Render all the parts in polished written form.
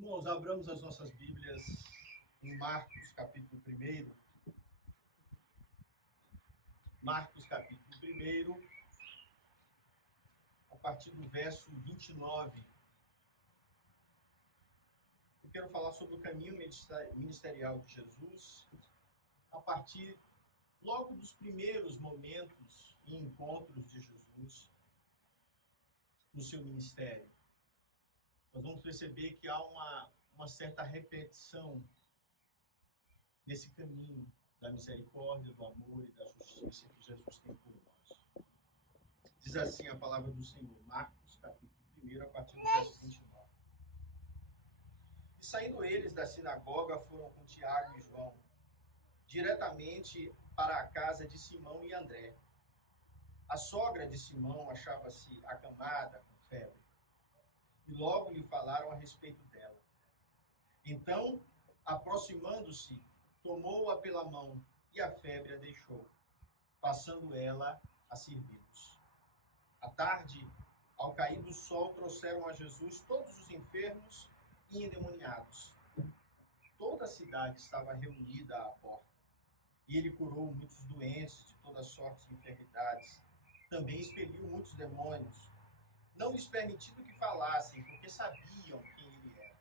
Irmãos, abramos as nossas Bíblias em Marcos, capítulo 1. Marcos, capítulo 1, a partir do verso 29. Eu quero falar sobre o caminho ministerial de Jesus, a partir logo dos primeiros momentos e encontros de Jesus no seu ministério. Nós vamos perceber que há uma certa repetição nesse caminho da misericórdia, do amor e da justiça que Jesus tem por nós. Diz assim a palavra do Senhor, Marcos, capítulo 1, a partir do verso 29. E saindo eles da sinagoga, foram com Tiago e João, diretamente para a casa de Simão e André. A sogra de Simão achava-se acamada com febre, e logo lhe falaram a respeito dela. Então, aproximando-se, tomou-a pela mão, e a febre a deixou, passando ela a servi-los. À tarde, ao cair do sol, trouxeram a Jesus todos os enfermos e endemoniados. Toda a cidade estava reunida à porta, e ele curou muitos doentes de toda sorte de enfermidades. Também expeliu muitos demônios, não lhes permitindo que falassem, porque sabiam quem ele era.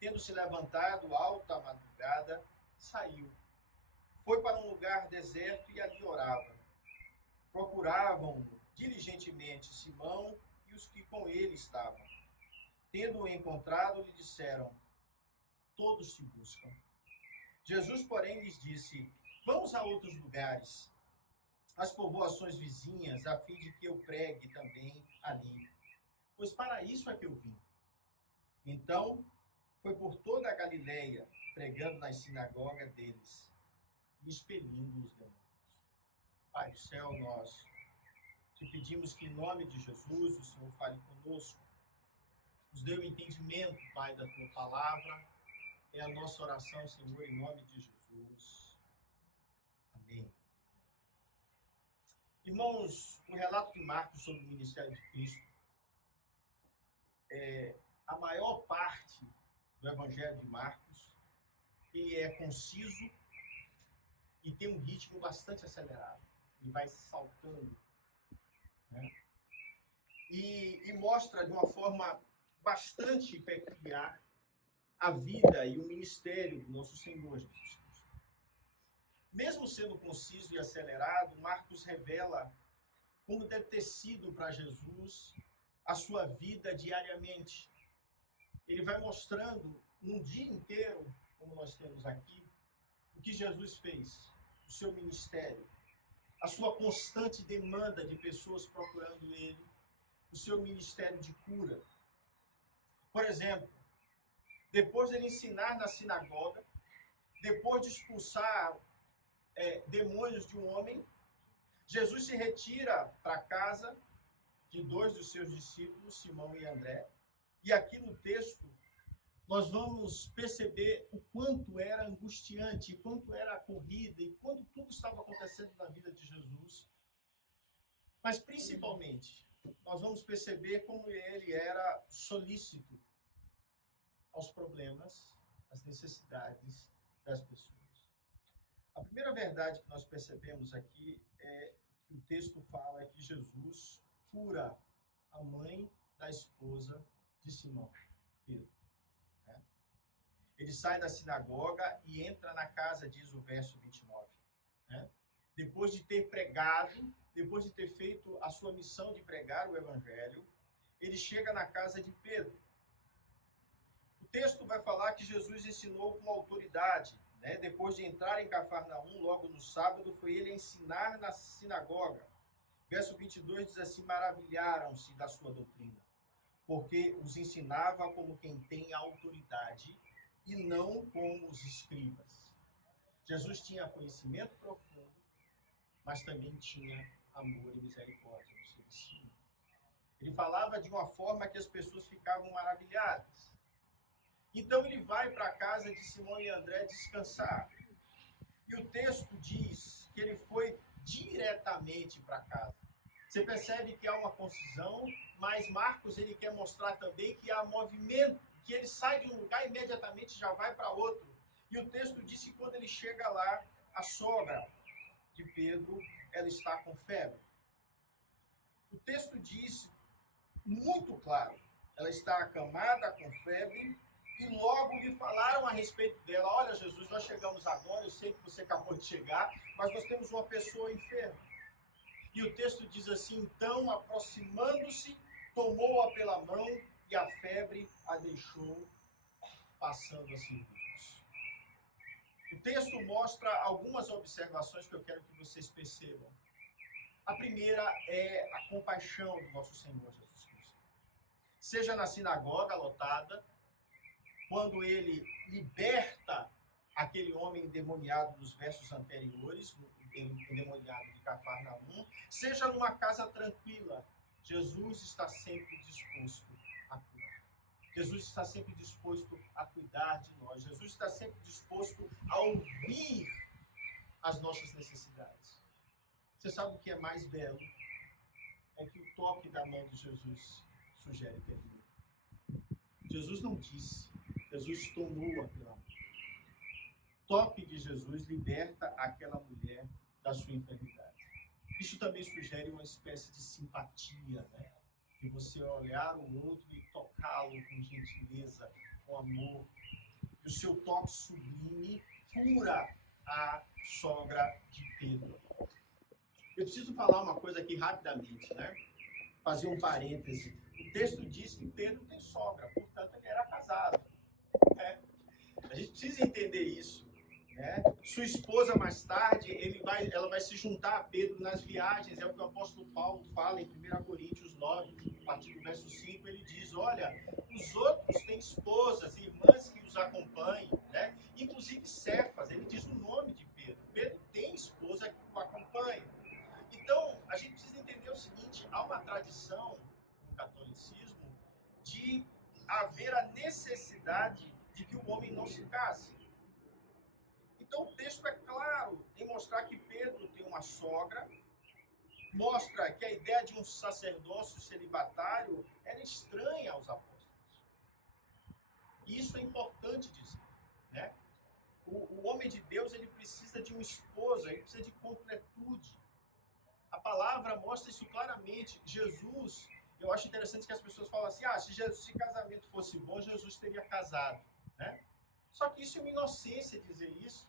Tendo se levantado alta madrugada, saiu. Foi para um lugar deserto e ali orava. Procuravam diligentemente Simão e os que com ele estavam. Tendo-o encontrado, lhe disseram: todos te buscam. Jesus, porém, lhes disse: vamos a outros lugares, às povoações vizinhas, a fim de que eu pregue também ali, pois para isso é que eu vim. Então, foi por toda a Galileia, pregando nas sinagogas deles, e expelindo os demônios. Pai do céu, nós te pedimos que, em nome de Jesus, o Senhor fale conosco, nos dê o entendimento, Pai, da tua palavra. É a nossa oração, Senhor, em nome de Jesus. Amém. Irmãos, o relato de Marcos sobre o ministério de Cristo, a maior parte do Evangelho de Marcos, ele é conciso e tem um ritmo bastante acelerado. Ele vai saltando, né? E mostra de uma forma bastante peculiar a vida e o ministério do nosso Senhor Jesus Cristo. Mesmo sendo conciso e acelerado, Marcos revela como deve ter sido para Jesus a sua vida diariamente. Ele vai mostrando num dia inteiro, como nós temos aqui, o que Jesus fez, o seu ministério, a sua constante demanda de pessoas procurando ele, o seu ministério de cura. Por exemplo, depois de ele ensinar na sinagoga, depois de expulsar demônios de um homem, Jesus se retira para a casa de dois dos seus discípulos, Simão e André. E aqui no texto, nós vamos perceber o quanto era angustiante, o quanto era a corrida, e quanto tudo estava acontecendo na vida de Jesus. Mas, principalmente, nós vamos perceber como ele era solícito aos problemas, às necessidades das pessoas. A primeira verdade que nós percebemos aqui é que o texto fala que Jesus cura a mãe da esposa de Simão, Pedro. Né? Ele sai da sinagoga e entra na casa, diz o verso 29. Né? Depois de ter pregado, depois de ter feito a sua missão de pregar o evangelho, ele chega na casa de Pedro. O texto vai falar que Jesus ensinou com autoridade. Né? Depois de entrar em Cafarnaum, logo no sábado, foi ele ensinar na sinagoga. Verso 22 diz assim: maravilharam-se da sua doutrina, porque os ensinava como quem tem autoridade e não como os escribas. Jesus tinha conhecimento profundo, mas também tinha amor e misericórdia no seu ensino. Ele falava de uma forma que as pessoas ficavam maravilhadas. Então ele vai para a casa de Simão e André descansar. E o texto diz que ele foi diretamente para casa. Você percebe que há uma concisão, mas Marcos ele quer mostrar também que há movimento que ele sai de um lugar e imediatamente já vai para outro. E o texto diz que quando ele chega lá, a sogra de Pedro, ela está com febre. O texto diz muito claro, ela está acamada com febre, e logo lhe falaram a respeito dela. Olha, Jesus, nós chegamos agora, eu sei que você acabou de chegar, mas nós temos uma pessoa enferma. E o texto diz assim, então, aproximando-se, tomou-a pela mão e a febre a deixou, passando a servir-nos. O texto mostra algumas observações que eu quero que vocês percebam. A primeira é a compaixão do nosso Senhor Jesus Cristo. Seja na sinagoga lotada, quando ele liberta aquele homem endemoniado nos versos anteriores, endemoniado de Cafarnaum, seja numa casa tranquila, Jesus está sempre disposto a curar. Jesus está sempre disposto a cuidar de nós. Jesus está sempre disposto a ouvir as nossas necessidades. Você sabe o que é mais belo? É que o toque da mão de Jesus sugere perdão. Jesus não disse, Jesus tomou-a pela mão. O toque de Jesus liberta aquela mulher da sua enfermidade. Isso também sugere uma espécie de simpatia, né? De você olhar o outro e tocá-lo com gentileza, com amor. E o seu toque sublime cura a sogra de Pedro. Eu preciso falar uma coisa aqui rapidamente, né? Fazer um parêntese. O texto diz que Pedro tem sogra, portanto ele era casado. Né? A gente precisa entender isso. Né? Sua esposa, mais tarde, ela vai se juntar a Pedro nas viagens, é o que o apóstolo Paulo fala em 1 Coríntios 9, a partir do verso 5, ele diz, olha, os outros têm esposas, irmãs que os acompanham, né? Inclusive Cefas, ele diz o nome de Pedro. Pedro tem esposa que o acompanha. Então, a gente precisa entender o seguinte, há uma tradição no catolicismo de haver a necessidade de que o homem não se case. Então o texto é claro em mostrar que Pedro tem uma sogra, mostra que a ideia de um sacerdócio celibatário era estranha aos apóstolos. E isso é importante dizer, né? O homem de Deus, ele precisa de uma esposa, ele precisa de completude. A palavra mostra isso claramente. Jesus, eu acho interessante que as pessoas falam assim, se casamento fosse bom, Jesus teria casado, né? Só que isso é uma inocência dizer isso,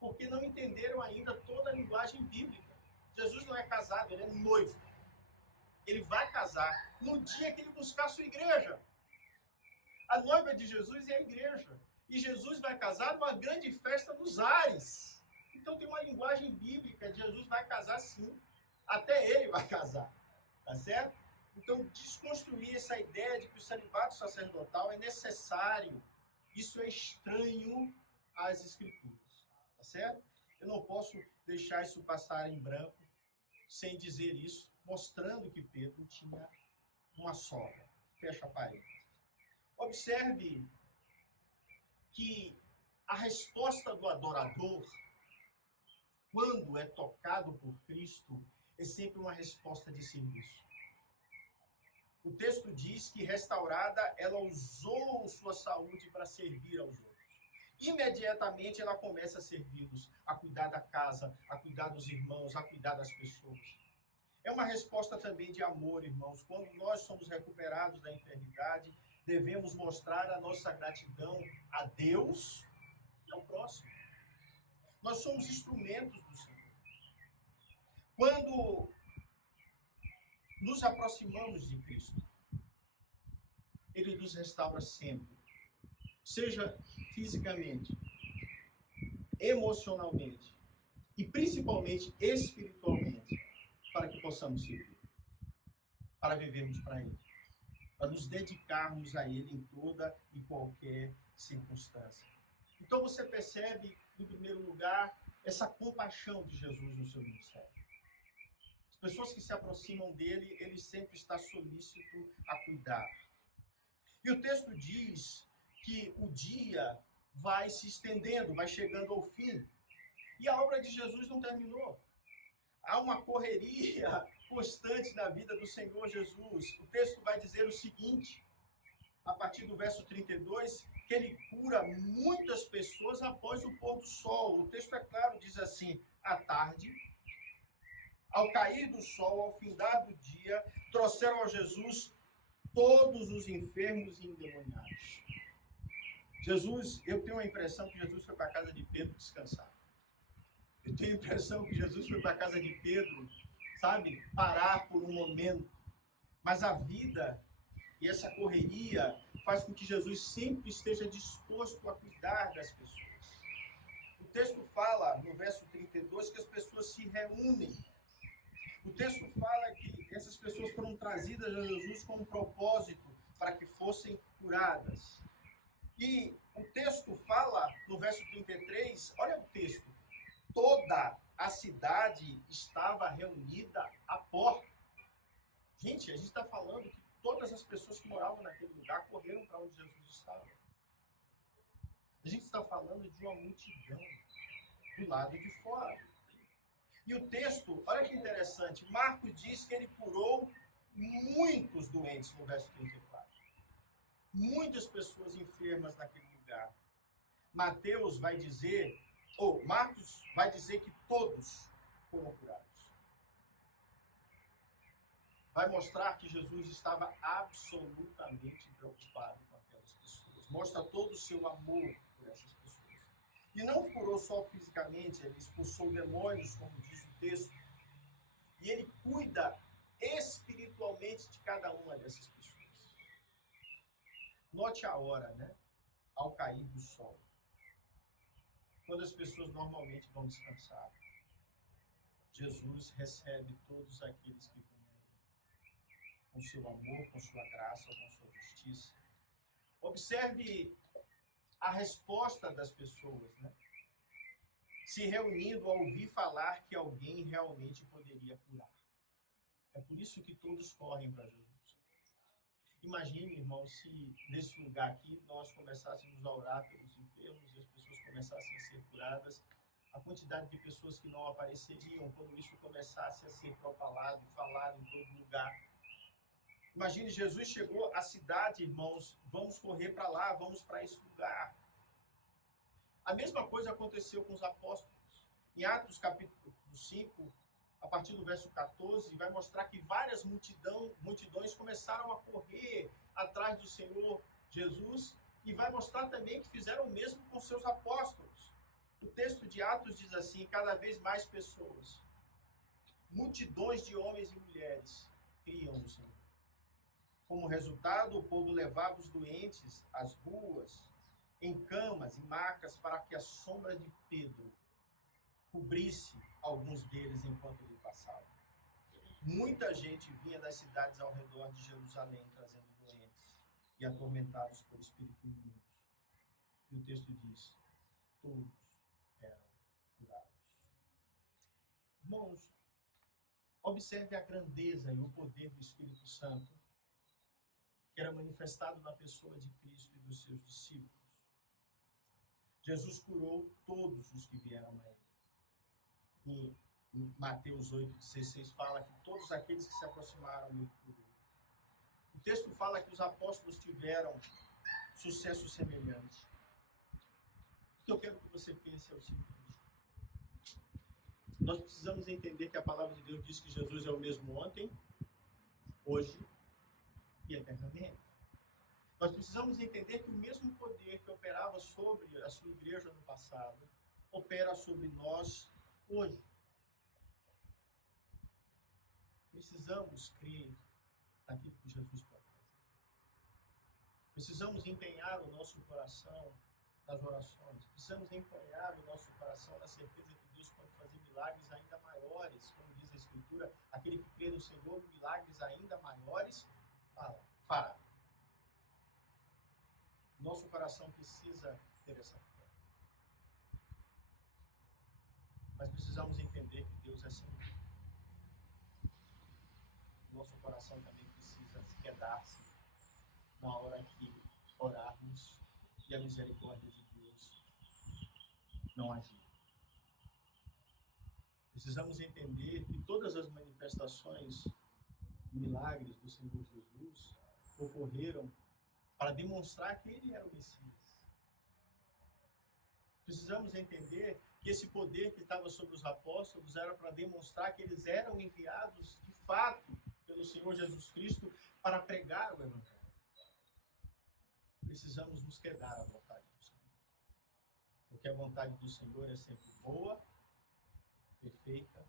porque não entenderam ainda toda a linguagem bíblica. Jesus não é casado, ele é noivo. Ele vai casar no dia que ele buscar a sua igreja. A noiva de Jesus é a igreja. E Jesus vai casar numa grande festa nos ares. Então tem uma linguagem bíblica, Jesus vai casar sim. Até ele vai casar. Tá certo? Então desconstruir essa ideia de que o celibato sacerdotal é necessário. Isso é estranho às Escrituras. Certo? Eu não posso deixar isso passar em branco sem dizer isso, mostrando que Pedro tinha uma sogra. Fecha a parede. Observe que a resposta do adorador, quando é tocado por Cristo, é sempre uma resposta de serviço. O texto diz que, restaurada, ela usou sua saúde para servir aos outros. Imediatamente ela começa a servi-los, a cuidar da casa, a cuidar dos irmãos, a cuidar das pessoas. É uma resposta também de amor, irmãos. Quando nós somos recuperados da enfermidade, devemos mostrar a nossa gratidão a Deus e ao próximo. Nós somos instrumentos do Senhor. Quando nos aproximamos de Cristo, Ele nos restaura sempre. Seja fisicamente, emocionalmente e principalmente espiritualmente, para que possamos servir, para vivermos para Ele, para nos dedicarmos a Ele em toda e qualquer circunstância. Então você percebe, em primeiro lugar, essa compaixão de Jesus no seu ministério. As pessoas que se aproximam dele, ele sempre está solícito a cuidar. E o texto diz que o dia vai se estendendo, vai chegando ao fim. E a obra de Jesus não terminou. Há uma correria constante na vida do Senhor Jesus. O texto vai dizer o seguinte, a partir do verso 32, que ele cura muitas pessoas após o pôr do sol. O texto é claro, diz assim: à tarde, ao cair do sol, ao findar do dia, trouxeram a Jesus todos os enfermos e endemoniados. Jesus, eu tenho a impressão que Jesus foi para a casa de Pedro descansar. Eu tenho a impressão que Jesus foi para a casa de Pedro, sabe, parar por um momento. Mas a vida e essa correria faz com que Jesus sempre esteja disposto a cuidar das pessoas. O texto fala, no verso 32, que as pessoas se reúnem. O texto fala que essas pessoas foram trazidas a Jesus com um propósito para que fossem curadas. E o texto fala, no verso 33, olha o texto: toda a cidade estava reunida à porta. Gente, a gente está falando que todas as pessoas que moravam naquele lugar correram para onde Jesus estava. A gente está falando de uma multidão do lado de fora. E o texto, olha que interessante, Marcos diz que ele curou muitos doentes no verso 34. Muitas pessoas enfermas naquele lugar. Mateus vai dizer, ou Marcos vai dizer que todos foram curados. Vai mostrar que Jesus estava absolutamente preocupado com aquelas pessoas. Mostra todo o seu amor por essas pessoas. E não curou só fisicamente, ele expulsou demônios, como diz o texto. E ele cuida espiritualmente de cada uma dessas pessoas. Note a hora, né? Ao cair do sol. Quando as pessoas normalmente vão descansar, Jesus recebe todos aqueles que vêm com seu amor, com sua graça, com sua justiça. Observe a resposta das pessoas, né? Se reunindo a ouvir falar que alguém realmente poderia curar. É por isso que todos correm para Jesus. Imagine, irmão, se nesse lugar aqui nós começássemos a orar pelos enfermos e as pessoas começassem a ser curadas, a quantidade de pessoas que não apareceriam quando isso começasse a ser propalado e falado em todo lugar. Imagine, Jesus chegou à cidade, irmãos, vamos correr para lá, vamos para esse lugar. A mesma coisa aconteceu com os apóstolos. Em Atos capítulo 5, a partir do verso 14, vai mostrar que várias multidões começaram a correr atrás do Senhor Jesus, e vai mostrar também que fizeram o mesmo com seus apóstolos. O texto de Atos diz assim: cada vez mais pessoas, multidões de homens e mulheres, criam no Senhor. Como resultado, o povo levava os doentes às ruas, em camas e macas, para que a sombra de Pedro cobrisse alguns deles enquanto ele passava. Muita gente vinha das cidades ao redor de Jerusalém, trazendo doentes e atormentados por espíritos imundos. E o texto diz: todos eram curados. Irmãos, observe a grandeza e o poder do Espírito Santo, que era manifestado na pessoa de Cristo e dos seus discípulos. Jesus curou todos os que vieram a ele. E em Mateus 8,16 fala que todos aqueles que se aproximaram ele curou. O texto fala que os apóstolos tiveram sucesso semelhante. O que eu quero que você pense é o seguinte: nós precisamos entender que a palavra de Deus diz que Jesus é o mesmo ontem, hoje e eternamente. Nós precisamos entender que o mesmo poder que operava sobre a sua igreja no passado, opera sobre nós hoje. Precisamos crer naquilo que Jesus pode fazer. Precisamos empenhar o nosso coração nas orações. Precisamos empenhar o nosso coração na certeza que Deus pode fazer milagres ainda maiores. Como diz a Escritura, aquele que crê no Senhor, milagres ainda maiores fará. Nosso coração precisa ter essa fé. Mas precisamos entender que Deus é sempre. Nosso coração também precisa se quedar-se na hora que orarmos e a misericórdia de Deus não agir. Precisamos entender que todas as manifestações, milagres do Senhor Jesus ocorreram para demonstrar que ele era o Messias. Precisamos entender que esse poder que estava sobre os apóstolos era para demonstrar que eles eram enviados, de fato, pelo Senhor Jesus Cristo para pregar o Evangelho. Precisamos nos quedar à vontade do Senhor. Porque a vontade do Senhor é sempre boa, perfeita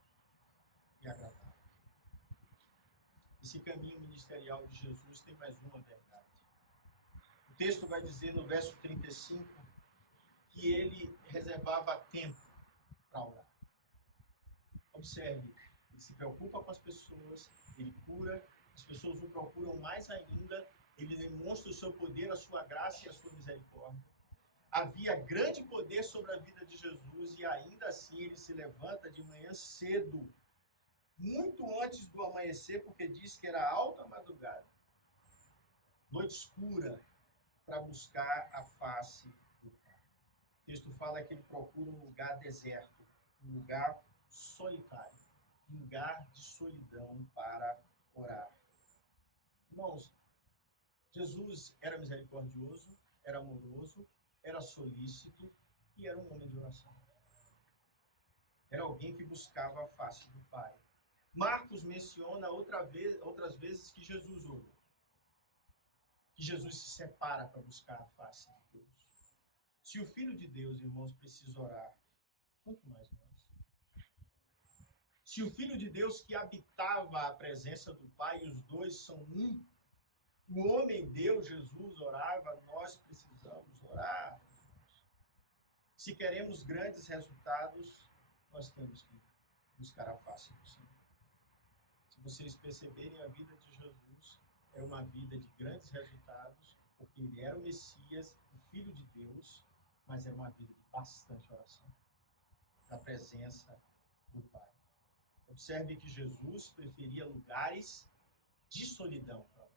e agradável. Esse caminho ministerial de Jesus tem mais uma verdade. O texto vai dizer no verso 35 que ele reservava tempo para orar. Observe, ele se preocupa com as pessoas, ele cura, as pessoas o procuram mais ainda, ele demonstra o seu poder, a sua graça e a sua misericórdia. Havia grande poder sobre a vida de Jesus e ainda assim ele se levanta de manhã cedo, muito antes do amanhecer, porque diz que era alta madrugada, noite escura, para buscar a face do Pai. O texto fala que ele procura um lugar deserto, um lugar solitário, um lugar de solidão para orar. Irmãos, Jesus era misericordioso, era amoroso, era solícito e era um homem de oração. Era alguém que buscava a face do Pai. Marcos menciona outras vezes que Jesus orou. Que Jesus se separa para buscar a face de Deus. Se o Filho de Deus, irmãos, precisa orar, quanto mais nós. Se o Filho de Deus que habitava a presença do Pai, e os dois são um, o homem Deus, Jesus, orava, nós precisamos orar. Se queremos grandes resultados, nós temos que buscar a face do Senhor. Se vocês perceberem, a vida de Jesus era uma vida de grandes resultados, porque ele era o Messias, o Filho de Deus, mas era uma vida de bastante oração, da presença do Pai. Observe que Jesus preferia lugares de solidão para orar.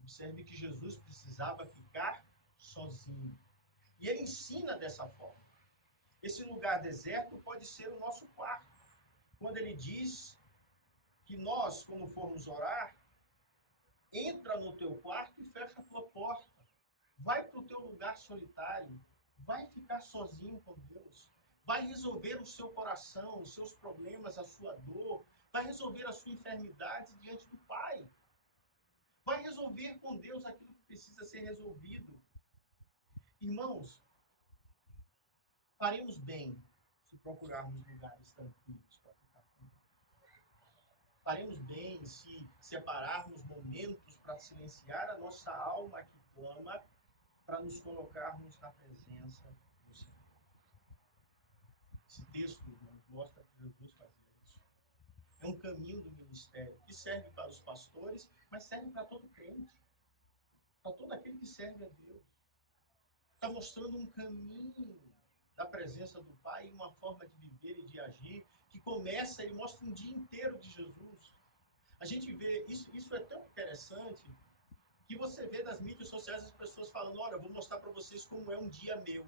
Observe que Jesus precisava ficar sozinho. E ele ensina dessa forma. Esse lugar deserto pode ser o nosso quarto. Quando ele diz que nós, quando formos orar, entra no teu quarto e fecha a tua porta. Vai para o teu lugar solitário. Vai ficar sozinho com Deus. Vai resolver o seu coração, os seus problemas, a sua dor. Vai resolver a sua enfermidade diante do Pai. Vai resolver com Deus aquilo que precisa ser resolvido. Irmãos, faremos bem se procurarmos lugares tranquilos para ficar com Deus. Faremos bem se separarmos momentos para silenciar a nossa alma que clama, para nos colocarmos na presença do Senhor. Esse texto, irmãos, mostra que Jesus fazia isso. É um caminho do ministério que serve para os pastores, mas serve para todo crente, para todo aquele que serve a Deus. Está mostrando um caminho da presença do Pai, uma forma de viver e de agir, que começa, ele mostra um dia inteiro de Jesus. A gente vê, isso é tão interessante, que você vê nas mídias sociais as pessoas falando, olha, eu vou mostrar para vocês como é um dia meu.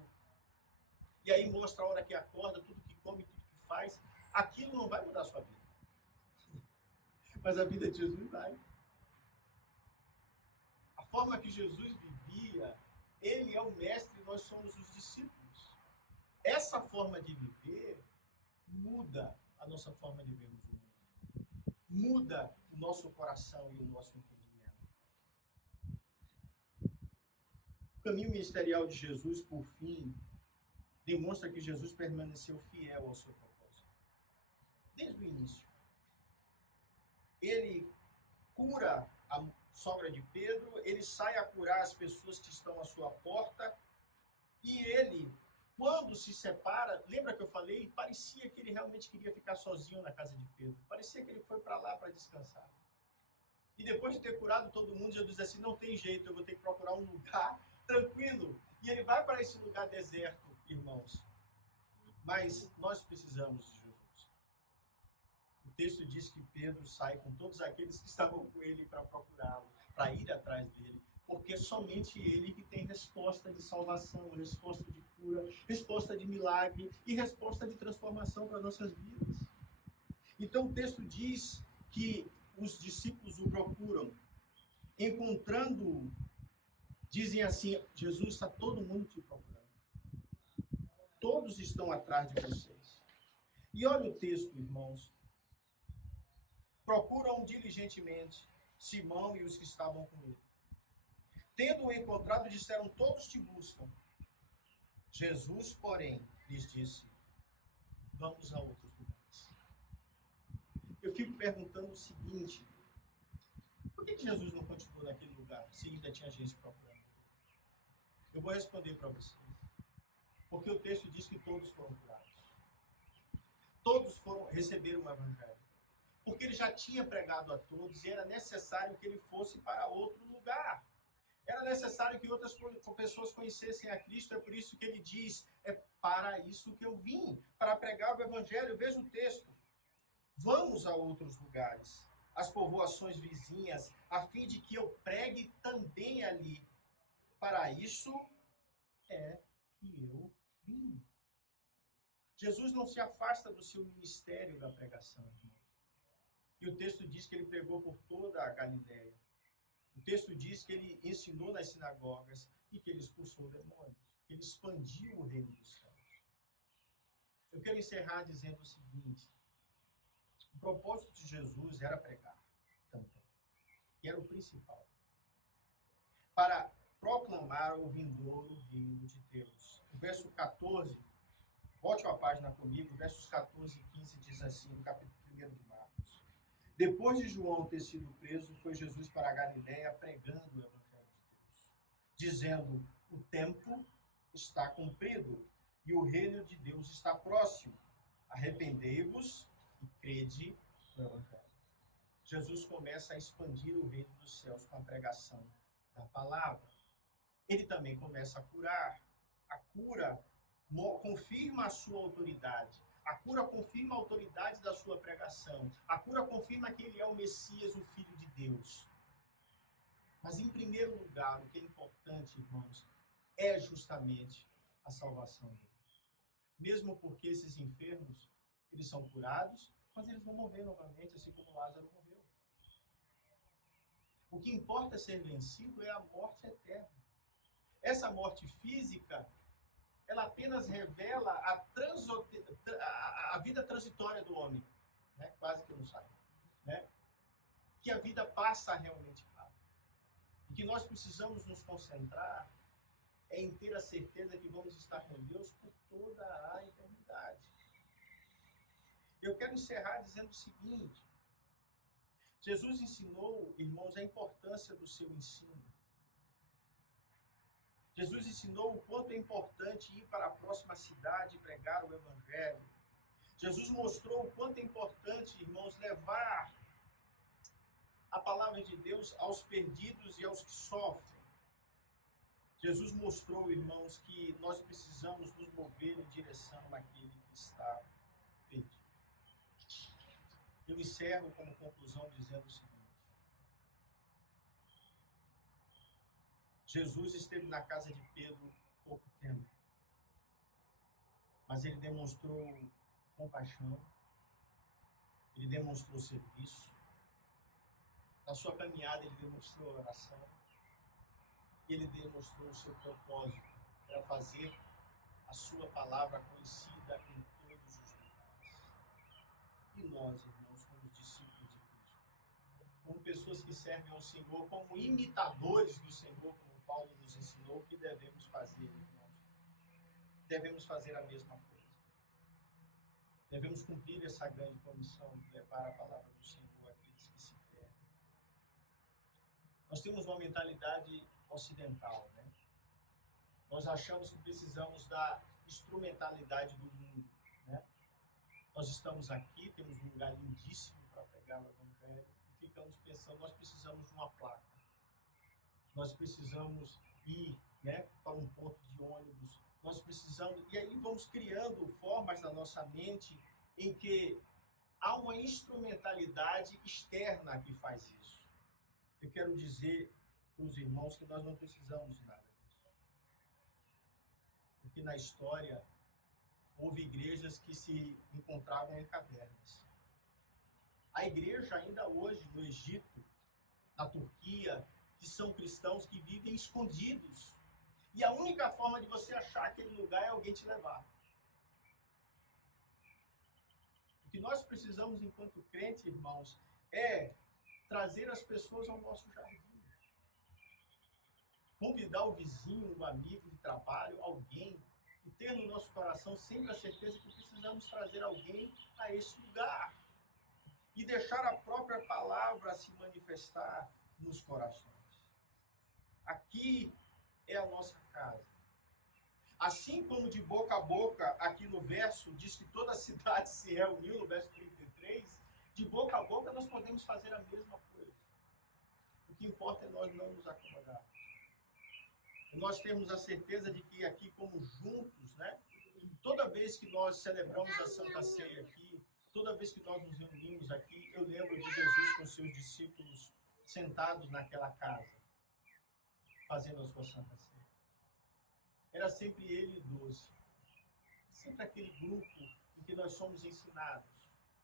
E aí mostra a hora que acorda, tudo que come, tudo que faz. Aquilo não vai mudar a sua vida. Mas a vida de Jesus vai. A forma que Jesus vivia, ele é o mestre e nós somos os discípulos. Essa forma de viver muda a nossa forma de vermos o mundo. Muda o nosso coração e o nosso entendimento. O caminho ministerial de Jesus, por fim, demonstra que Jesus permaneceu fiel ao seu propósito. Desde o início. Ele cura a sogra de Pedro, ele sai a curar as pessoas que estão à sua porta, e ele, quando se separa, lembra que eu falei? Parecia que ele realmente queria ficar sozinho na casa de Pedro. Parecia que ele foi para lá para descansar. E depois de ter curado todo mundo, Jesus disse assim, não tem jeito, eu vou ter que procurar um lugar tranquilo. E ele vai para esse lugar deserto, irmãos. Mas nós precisamos de Jesus. O texto diz que Pedro sai com todos aqueles que estavam com ele para procurá-lo, para ir atrás dele. Porque é somente ele que tem resposta de salvação, resposta de cura, resposta de milagre e resposta de transformação para nossas vidas. Então o texto diz que os discípulos o procuram, encontrando-o, Dizem assim: Jesus, está todo mundo te procurando. Todos estão atrás de vocês. E olha o texto, irmãos. Procuram diligentemente Simão e os que estavam com ele. Tendo-o encontrado, disseram: todos te buscam. Jesus, porém, lhes disse: vamos a outros lugares. Eu fico perguntando o seguinte: por que Jesus não continuou naquele lugar se ainda tinha gente procurando? Eu vou responder para vocês. Porque o texto diz que todos foram curados. Todos receberam o evangelho. Porque ele já tinha pregado a todos e era necessário que ele fosse para outro lugar. Era necessário que outras pessoas conhecessem a Cristo. É por isso que ele diz: é para isso que eu vim, para pregar o evangelho. Veja o texto. Vamos a outros lugares, as povoações vizinhas, a fim de que eu pregue também ali. Para isso é que eu vim. Jesus não se afasta do seu ministério da pregação, irmãos. E o texto diz que ele pregou por toda a Galileia. O texto diz que ele ensinou nas sinagogas e que ele expulsou demônios, que ele expandiu o reino dos céus. Eu quero encerrar dizendo o seguinte: o propósito de Jesus era pregar também, que era o principal, para proclamar o vindouro reino de Deus. O verso 14, volte a página comigo, versos 14 e 15 diz assim, no capítulo 1 de Marcos: depois de João ter sido preso, foi Jesus para a Galileia pregando o evangelho de Deus, dizendo: o tempo está cumprido e o reino de Deus está próximo. Arrependei-vos e crede no evangelho. Jesus começa a expandir o reino dos céus com a pregação da palavra. Ele também começa a curar. A cura confirma a sua autoridade. A cura confirma a autoridade da sua pregação. A cura confirma que ele é o Messias, o Filho de Deus. Mas, em primeiro lugar, o que é importante, irmãos, é justamente a salvação dele. Mesmo porque esses enfermos, eles são curados, mas eles vão morrer novamente, assim como Lázaro morreu. O que importa ser vencido é a morte eterna. Essa morte física, ela apenas revela a vida transitória do homem, né? Quase que não sabe, né? Que a vida passa realmente rápido. E que nós precisamos nos concentrar em ter a certeza que vamos estar com Deus por toda a eternidade. Eu quero encerrar dizendo o seguinte: Jesus ensinou, irmãos, a importância do seu ensino. Jesus ensinou o quanto é importante ir para a próxima cidade e pregar o evangelho. Jesus mostrou o quanto é importante, irmãos, levar a palavra de Deus aos perdidos e aos que sofrem. Jesus mostrou, irmãos, que nós precisamos nos mover em direção àquele que está perdido. Eu encerro como conclusão dizendo o seguinte: Jesus esteve na casa de Pedro pouco tempo, mas ele demonstrou compaixão, ele demonstrou serviço. Na sua caminhada ele demonstrou oração, e ele demonstrou o seu propósito para fazer a sua palavra conhecida em todos os lugares. E nós, irmãos, como discípulos de Cristo, como pessoas que servem ao Senhor, como imitadores do Senhor, como Paulo nos ensinou, o que devemos fazer, irmãos? Devemos fazer a mesma coisa. Devemos cumprir essa grande comissão de levar a palavra do Senhor àqueles que se perdem. Nós temos uma mentalidade ocidental, né? Nós achamos que precisamos da instrumentalidade do mundo, né? Nós estamos aqui, temos um lugar lindíssimo para pregar o evangelho, e ficamos pensando, nós precisamos de uma placa. Nós precisamos ir, né, para um ponto de ônibus. Nós precisamos... E aí vamos criando formas na nossa mente em que há uma instrumentalidade externa que faz isso. Eu quero dizer para os irmãos que nós não precisamos de nada disso. Porque na história houve igrejas que se encontravam em cavernas. A igreja ainda hoje no Egito, na Turquia, que são cristãos que vivem escondidos. E a única forma de você achar aquele lugar é alguém te levar. O que nós precisamos, enquanto crentes, irmãos, é trazer as pessoas ao nosso jardim. Convidar o vizinho, o amigo de trabalho, alguém, e ter no nosso coração sempre a certeza que precisamos trazer alguém a esse lugar. E deixar a própria palavra se manifestar nos corações. Aqui é a nossa casa. Assim como de boca a boca, aqui no verso, diz que toda a cidade se reuniu, no verso 33, de boca a boca nós podemos fazer a mesma coisa. O que importa é nós não nos acomodarmos. Nós temos a certeza de que aqui, como juntos, né? Toda vez que nós celebramos a Santa Ceia aqui, toda vez que nós nos reunimos aqui, eu lembro de Jesus com seus discípulos sentados naquela casa, fazendo a sua Santa Ceia. Era sempre ele e 12. Sempre aquele grupo em que nós somos ensinados,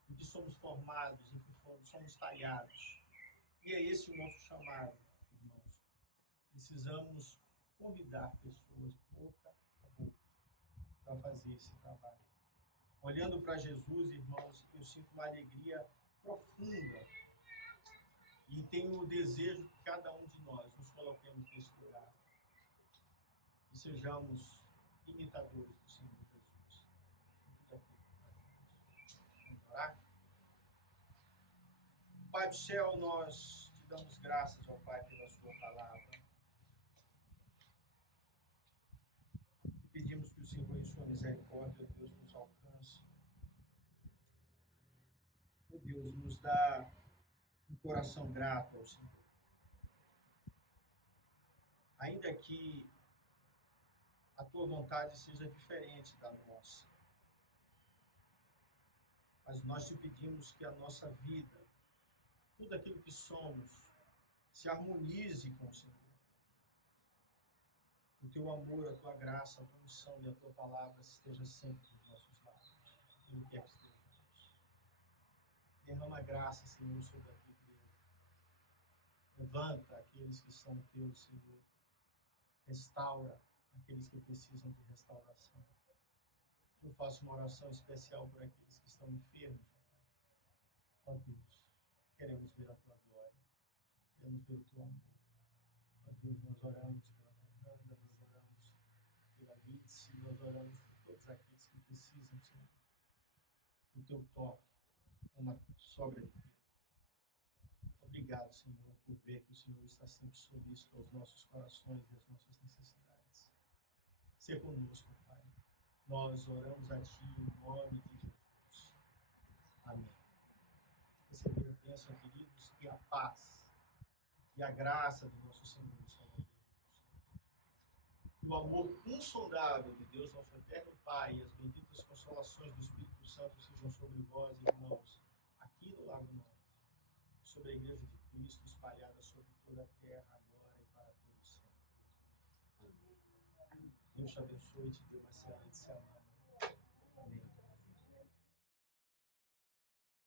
em que somos formados, em que somos talhados. E é esse o nosso chamado, irmãos. Precisamos convidar pessoas boca a boca para fazer esse trabalho. Olhando para Jesus, irmãos, eu sinto uma alegria profunda e tenho o desejo que cada um de nós nos coloquemos nesse lugar e sejamos imitadores do Senhor Jesus. Vamos orar? Pai do céu, nós te damos graças, ó Pai, pela sua palavra. Pedimos que o Senhor, em sua misericórdia, Deus, nos alcance. Ó Deus, nos dá um coração grato ao Senhor. Ainda que a tua vontade seja diferente da nossa, mas nós te pedimos que a nossa vida, tudo aquilo que somos, se harmonize com o Senhor. O teu amor, a tua graça, a tua unção e a tua palavra esteja sempre nos nossos lábios. Onde quer que estejamos. Derrama graça, Senhor, sobre a tua igreja. Levanta aqueles que são teus, Senhor. Restaura aqueles que precisam de restauração. Eu faço uma oração especial por aqueles que estão enfermos. Ó Deus, queremos ver a tua glória. Queremos ver o teu amor. Ó Deus, nós oramos pela Fernanda, nós oramos pela Lídice, nós oramos por todos aqueles que precisam, Senhor, do teu toque, uma sobra de vida. Obrigado, Senhor, por ver que o Senhor está sempre solícito aos nossos corações e às nossas necessidades. Ser conosco, Pai. Nós oramos a Ti em nome de Jesus. Amém. Receber a bênção, queridos, e a paz, e a graça do nosso Senhor e Salvador. O amor insondável de Deus, nosso eterno Pai, e as benditas consolações do Espírito Santo sejam sobre vós, irmãos, aqui no Lago Norte, sobre a Igreja de Cristo, espalhada sobre toda a terra, agora e para todos sempre. Deus te abençoe e te dê uma excelente semana.